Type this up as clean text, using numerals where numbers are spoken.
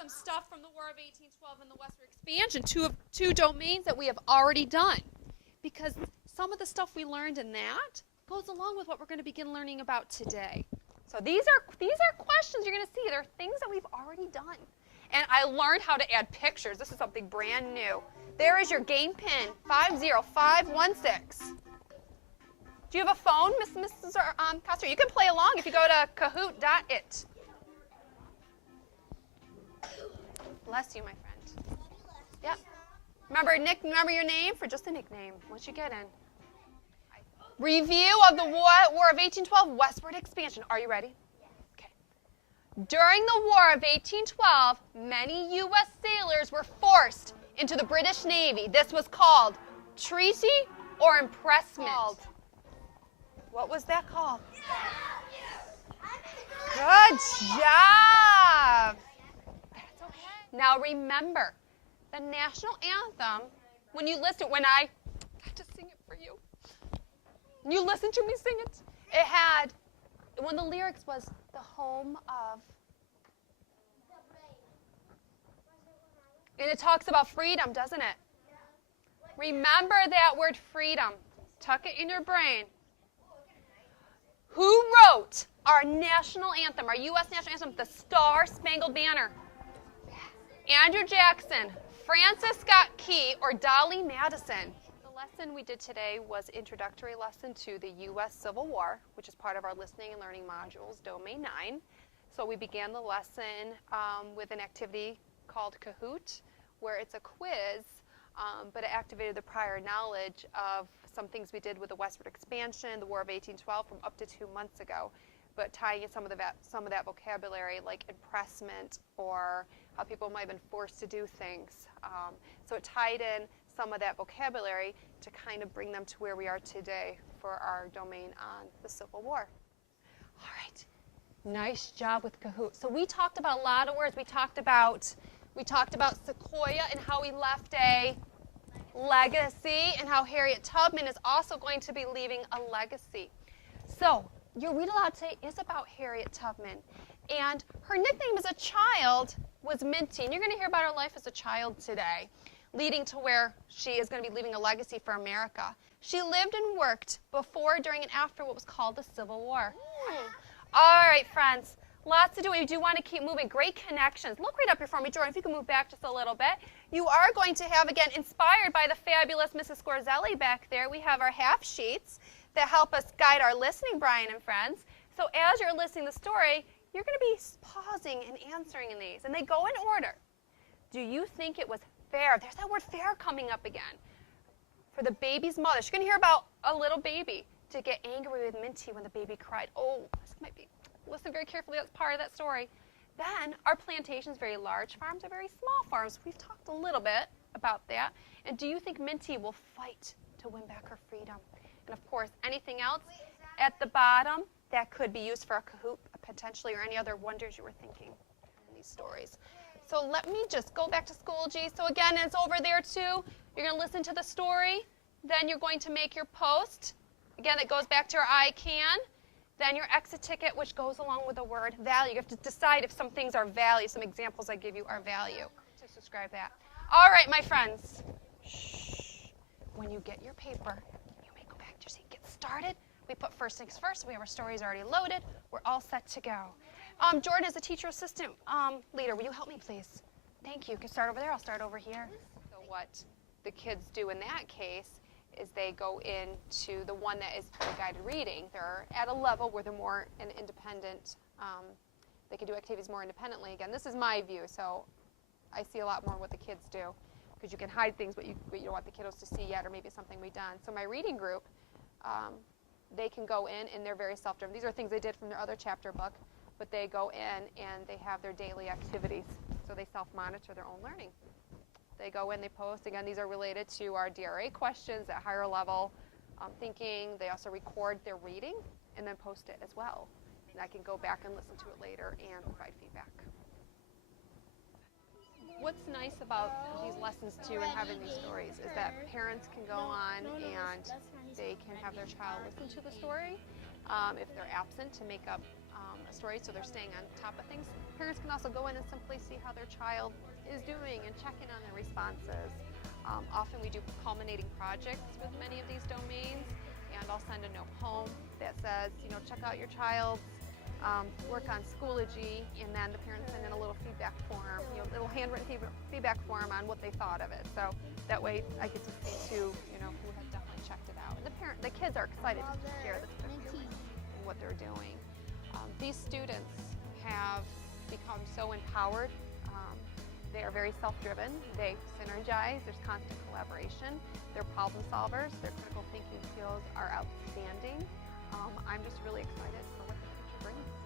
some stuff from the War of 1812 and the westward expansion, two domains that we have already done. Because some of the stuff we learned in that goes along with what we're going to begin learning about today. So these are questions you're going to see. They're things that we've already done. And I learned how to add pictures. This is something brand new. There is your game pin, 50516. Do you have a phone, Mrs. Coster? You can play along if you go to kahoot.it. Bless you, my friend. Yep. Remember your name for just a nickname once you get in. Review of the War of 1812 westward expansion. Are you ready? Okay. During the War of 1812, many U.S. sailors were forced into the British Navy. This was called treaty or impressment. What was that called? Good job. That's okay. Now remember, the national anthem, when you listen, when I got to sing it for you, you listen to me sing it, it had, when the lyrics was the home of, and it talks about freedom, doesn't it? Remember that word freedom. Tuck it in your brain. Who wrote our national anthem, our U.S. national anthem, the Star-Spangled Banner? Andrew Jackson, Francis Scott Key, or Dolly Madison? The lesson we did today was introductory lesson to the U.S. Civil War, which is part of our listening and learning modules, Domain 9. So we began the lesson with an activity called Kahoot, where it's a quiz, but it activated the prior knowledge of some things we did with the westward expansion, the War of 1812 from up to 2 months ago, but tying in some of that vocabulary like impressment or how people might have been forced to do things. So it tied in some of that vocabulary to kind of bring them to where we are today for our domain on the Civil War. All right, nice job with Kahoot. So we talked about a lot of words. We talked about Sequoia and how he left a legacy, and how Harriet Tubman is also going to be leaving a legacy. So your read aloud today is about Harriet Tubman, and her nickname as a child was Minty, and you're going to hear about her life as a child today, leading to where she is going to be leaving a legacy for America. She lived and worked before, during, and after what was called the Civil War. All right, friends. Lots to do. We do want to keep moving. Great connections. Look right up here for me, Jordan, if you can move back just a little bit. You are going to have, again, inspired by the fabulous Mrs. Scorzelli back there, we have our half sheets that help us guide our listening, Brian and friends. So as you're listening to the story, you're going to be pausing and answering in these. And they go in order. Do you think it was fair? There's that word fair coming up again. For the baby's mother. She's going to hear about a little baby to get angry with Minty when the baby cried. Oh, this might be... Listen very carefully, that's part of that story. Then, are plantations very large farms or very small farms? We've talked a little bit about that. And do you think Minty will fight to win back her freedom? And of course, anything else at the bottom that could be used for a Kahoot, potentially, or any other wonders you were thinking in these stories. So let me just go back to Schoology. So again, it's over there too. You're going to listen to the story. Then you're going to make your post. Again, it goes back to our I can. Then your exit ticket, which goes along with the word value. You have to decide if some things are value. Some examples I give you are value. Just describe that. All right, my friends. Shh. When you get your paper, you may go back to your seat. Get started. We put first things first. We have our stories already loaded. We're all set to go. Jordan, as a teacher assistant leader, will you help me, please? Thank you. You can start over there. I'll start over here. So what the kids do in that case is they go into the one that is the guided reading. They're at a level where they're more an independent, they can do activities more independently. Again, this is my view, so I see a lot more what the kids do, because you can hide things but you don't want the kiddos to see yet, or maybe it's something we've done. So my reading group, they can go in and they're very self-driven. These are things they did from their other chapter book, but they go in and they have their daily activities, so they self-monitor their own learning. They go in, they post. Again, these are related to our DRA questions at higher level thinking. They also record their reading and then post it as well. And I can go back and listen to it later and provide feedback. What's nice about these lessons too and having these stories is that parents can go on and they can have their child listen to the story if they're absent, to make up stories, so they're staying on top of things. Parents can also go in and simply see how their child is doing and check in on their responses. Often we do culminating projects with many of these domains, and I'll send a note home that says, you know, check out your child's work on Schoology, and then the parents send in a little feedback form, you know, little handwritten feedback form on what they thought of it. So that way I get to see too, you know, who has definitely checked it out. And the kids are excited to share this with you and what they're doing. These students have become so empowered. They are very self-driven. They synergize. There's constant collaboration. They're problem solvers. Their critical thinking skills are outstanding. I'm just really excited for what the future brings.